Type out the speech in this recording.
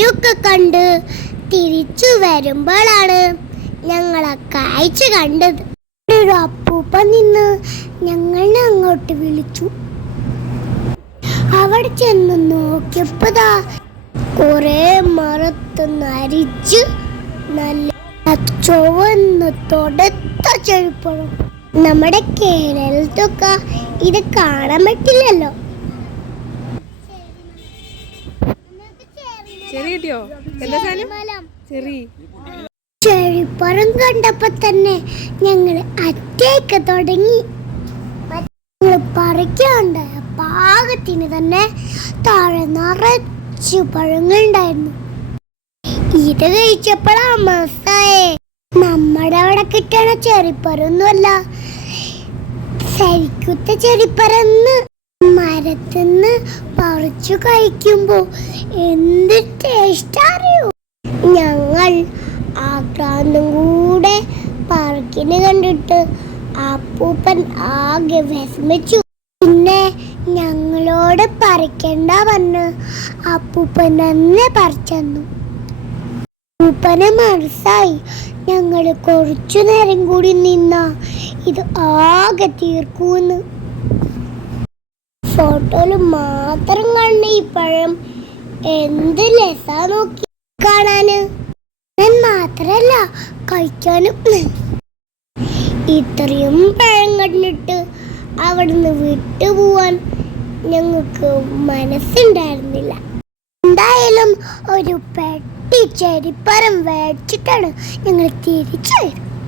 മഞ്ഞൊക്കെ കണ്ട് തിരിച്ചു വരുമ്പോഴാണ് ഞങ്ങൾ ആ കാഴ്ച കണ്ടത്. ഒരു അപ്പൂപ്പ നിന്ന് ഞങ്ങളെ അങ്ങോട്ട് വിളിച്ചു. അവിടെ ചെന്ന് നോക്കിയപ്പോതാ കുറെ മറത്ത് നരിച്ച് നല്ല ചുവന്ന് തൊടുത്ത ചെഴുപ്പണം നമ്മുടെ കേരളത്തൊക്കെ ഇത് കാണാൻ പറ്റില്ലല്ലോ. ചെറി കിട്ടിയോ എന്താ സാധനം? ചെറി. ചെഴിപ്പുറം കണ്ടപ്പോ തന്നെ ഞങ്ങൾ അറ്റേക്ക് തുടങ്ങി. പറിക്കാണ്ടായ പാകത്തിന് തന്നെ താഴെ നിറച്ചു പഴങ്ങളുണ്ടായിരുന്നു ഇത് കഴിച്ചപ്പോഴാ മസ്സായേ നമ്മുടെ അവിടെ കിട്ടണ ചെറിപ്പറൊന്നുമല്ല. ശരിക്കുത്ത ചെറിപ്പറന്ന് മരത്തുനിന്ന് പറിച്ചു കഴിക്കുമ്പോ എന്ത് ആക്രാന്തം കൂടെ പറക്കിന് കണ്ടിട്ട് അപ്പൂപ്പൻ ആകെ വിഷമിച്ചു. പിന്നെ ഞങ്ങളോട് പറിക്കണ്ട പറഞ്ഞ് അപ്പൂപ്പൻ തന്നെ പറിച്ചു അപ്പൂപ്പനെ മനസ്സായി. ഞങ്ങൾ കുറച്ചു നേരം കൂടി നിന്ന ഇത് ആകെ തീർക്കൂന്ന് ഫോട്ടോയിൽ മാത്രം കണ്ട ഈ പഴം എന്ത് രസാ നോക്കി. കാണാന് ഞാൻ മാത്രല്ല കഴിക്കാനും. ഇത്രയും പഴം കണ്ടിട്ട് അവിടുന്ന് വിട്ടുപോവാൻ ഞങ്ങൾക്ക് മനസ്സുണ്ടായിരുന്നില്ല. എന്തായാലും ഒരു പെട്ടി ചെരിപ്പരം മേടിച്ചിട്ടാണ് ഞങ്ങൾ തിരിച്ചു വരുന്നത്.